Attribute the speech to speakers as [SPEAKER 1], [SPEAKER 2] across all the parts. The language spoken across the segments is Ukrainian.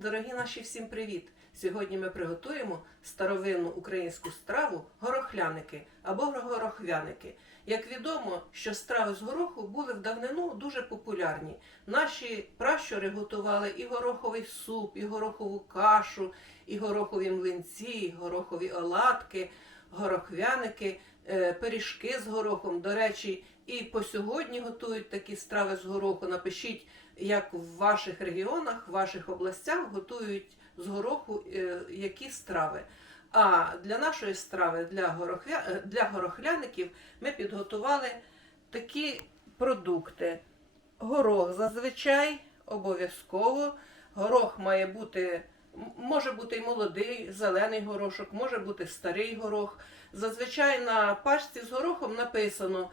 [SPEAKER 1] Дорогі наші, всім привіт! Сьогодні ми приготуємо старовинну українську страву горохляники або горохвяники. Як відомо, що страви з гороху були в давнину дуже популярні. Наші пращури готували і гороховий суп, і горохову кашу, і горохові млинці, і горохові оладки, горохвяники, е, пиріжки з горохом. До речі, і по сьогодні готують такі страви з гороху. Напишіть, як в ваших регіонах, в ваших областях готують з гороху е, які страви. А для нашої страви, для, горохвя... е, для горохляників, ми підготували такі продукти. Горох зазвичай обов'язково. Горох має бути, може бути і молодий, зелений горошок, може бути старий горох. Зазвичай на пачці з горохом написано,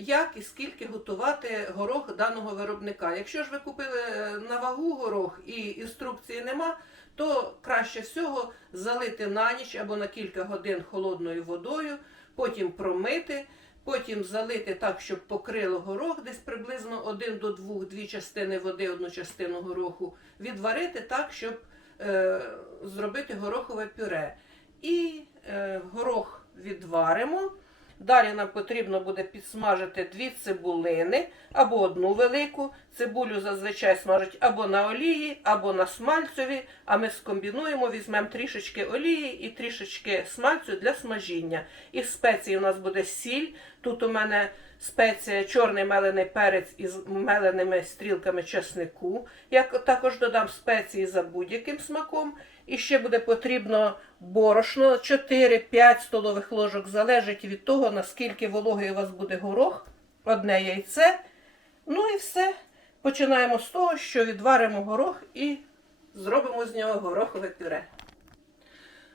[SPEAKER 1] як і скільки готувати горох даного виробника. Якщо ж ви купили е, на вагу горох і інструкції нема, то краще всього залити на ніч або на кілька годин холодною водою, потім промити, потім залити так, щоб покрило горох, десь приблизно 1 до 2, дві частини води, одну частину гороху, відварити так, щоб е, зробити горохове пюре. І е, горох відваримо. Далі нам потрібно буде підсмажити дві цибулини або одну велику. Цибулю зазвичай смажать або на олії, або на смальцеві. А ми скомбінуємо, візьмемо трішечки олії і трішечки смальцю для смажіння. І спеції у нас буде сіль. Тут у мене спеція чорний мелений перець із меленими стрілками чеснику. Я також додам спеції за будь-яким смаком. І ще буде потрібно борошно 4-5 столових ложок, залежить від того, наскільки вологий у вас буде горох, одне яйце. Ну і все. Починаємо з того, що відваримо горох і зробимо з нього горохове пюре.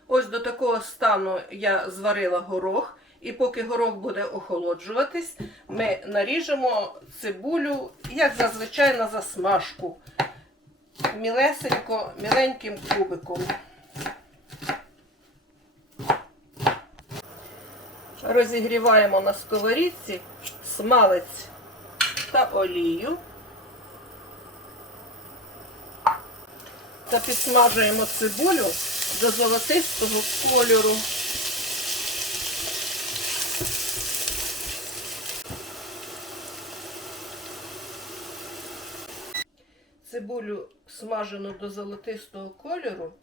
[SPEAKER 1] Ось до такого стану я зварила горох. І поки горох буде охолоджуватись, ми наріжемо цибулю, як зазвичай на засмажку мілесенько, міленьким кубиком. Розігріваємо на сковорідці смалець та олію. Та підсмажуємо цибулю до золотистого кольору. Цибулю смажену до золотистого кольору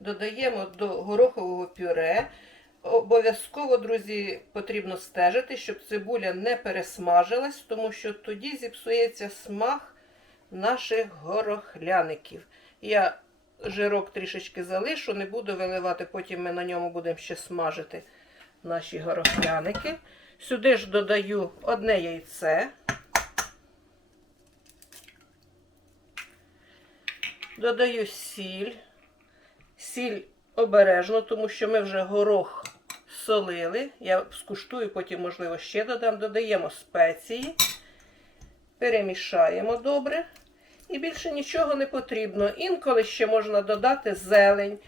[SPEAKER 1] додаємо до горохового пюре. Обов'язково, друзі, потрібно стежити, щоб цибуля не пересмажилась, тому що тоді зіпсується смак наших горохляників. Я жирок трішечки залишу, не буду виливати, потім ми на ньому будемо ще смажити наші горохляники. Сюди ж додаю одне яйце. Додаю сіль. Сіль обережно, тому що ми вже горох солили. Я скуштую, потім, можливо, ще додам. Додаємо спеції, перемішаємо добре. І більше нічого не потрібно. Інколи ще можна додати зелень.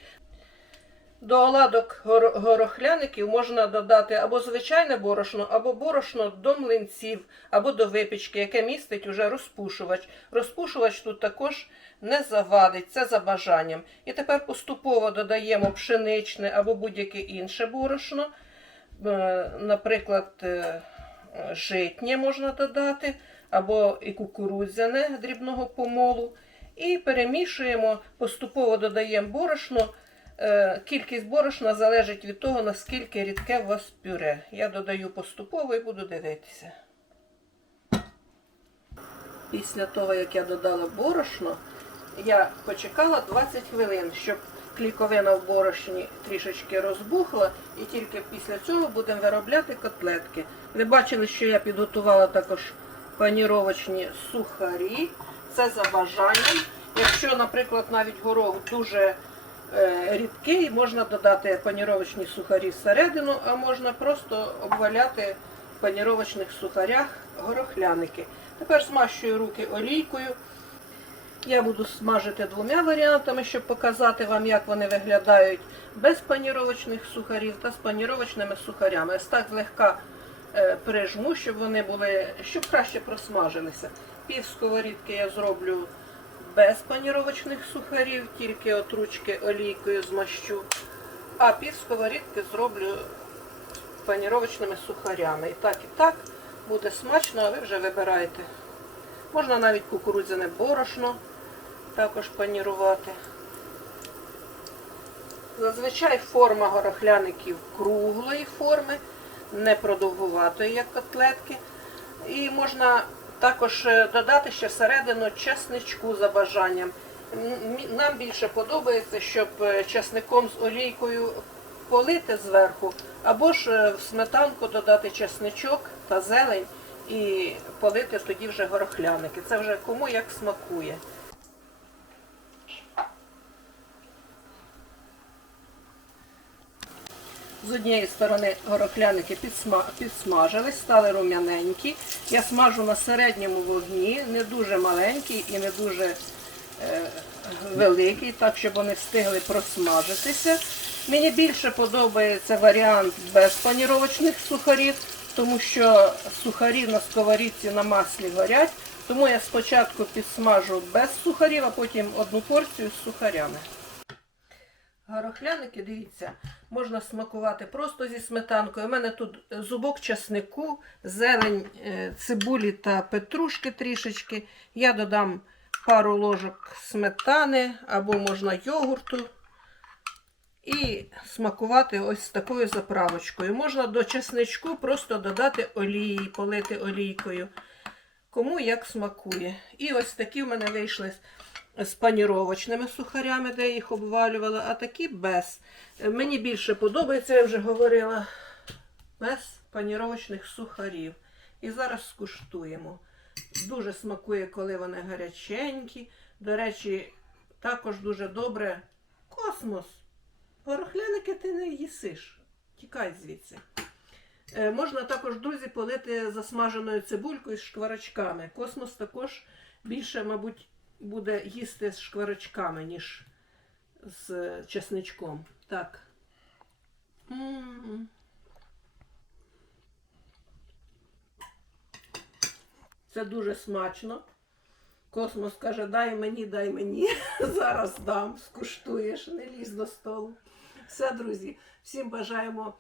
[SPEAKER 1] До оладок гор- горохляників можна додати або звичайне борошно, або борошно до млинців, або до випічки, яке містить уже розпушувач. Розпушувач тут також не завадить, це за бажанням. І тепер поступово додаємо пшеничне або будь-яке інше борошно. Е, Наприклад, е, житнє можна додати, або і кукурудзяне дрібного помолу. І перемішуємо, поступово додаємо борошно. Е, Кількість борошна залежить від того, наскільки рідке у вас пюре. Я додаю поступово і буду дивитися. Після того, як я додала борошно, я почекала 20 хвилин, щоб кліковина в борошні трішечки розбухла, і тільки після цього будемо виробляти котлетки. Ви бачили, що я підготувала також паніровочні сухарі. Це за бажанням. Якщо, наприклад, навіть горох дуже рідкий, можна додати паніровочні сухарі всередину, а можна просто обваляти в паніровочних сухарях горохляники. Тепер смащую руки олійкою. Я буду смажити двома варіантами, щоб показати вам, як вони виглядають без паніровочних сухарів та з паніровочними сухарями. Ось так злегка е, прижму, щоб вони були, щоб краще просмажилися. Пів сковорідки я зроблю без паніровочних сухарів, тільки от ручки олійкою змащу. А пів сковорідки зроблю паніровочними сухарями. І так, і так буде смачно, а ви вже вибираєте. Можна навіть кукурудзяне борошно також панірувати. Зазвичай форма горохляників круглої форми, не продовгуватої, як котлетки. І можна також е, додати ще всередину чесничку за бажанням. Нам більше подобається, щоб е, чесником з олійкою полити зверху, або ж е, в сметанку додати чесничок та зелень і полити тоді вже горохляники. Це вже кому як смакує. З однієї сторони горохляники підсмажились, стали рум'яненькі. Я смажу на середньому вогні, не дуже маленький і не дуже е, великий, так щоб вони встигли просмажитися. Мені більше подобається варіант без паніровочних сухарів, тому що сухарі на сковорідці на маслі горять. Тому я спочатку підсмажу без сухарів, а потім одну порцію з сухарями. Горохляники, дивіться, можна смакувати просто зі сметанкою. У мене тут зубок часнику, зелень е, цибулі та петрушки трішечки. Я додам пару ложок сметани або можна йогурту. І смакувати ось такою заправочкою. Можна до чесничку просто додати олії, полити олійкою. Кому як смакує. І ось такі в мене вийшли з паніровочними сухарями, де я їх обвалювала, а такі без. Е, Мені більше подобається, я вже говорила, без паніровочних сухарів. І зараз скуштуємо. Дуже смакує, коли вони гаряченькі. До речі, також дуже добре космос. Горохляники ти не їсиш. Тікай звідси. Е, Можна також, друзі, полити засмаженою цибулькою з шкварочками. Космос також більше, мабуть, буде їсти з шкварочками, ніж з чесничком. Так. М. Це дуже смачно. Космос каже, дай мені, дай мені. Зараз дам, скуштуєш, не лізь до столу. Все, друзі, всім бажаємо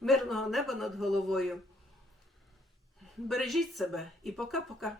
[SPEAKER 1] мирного неба над головою. Бережіть себе і пока-пока.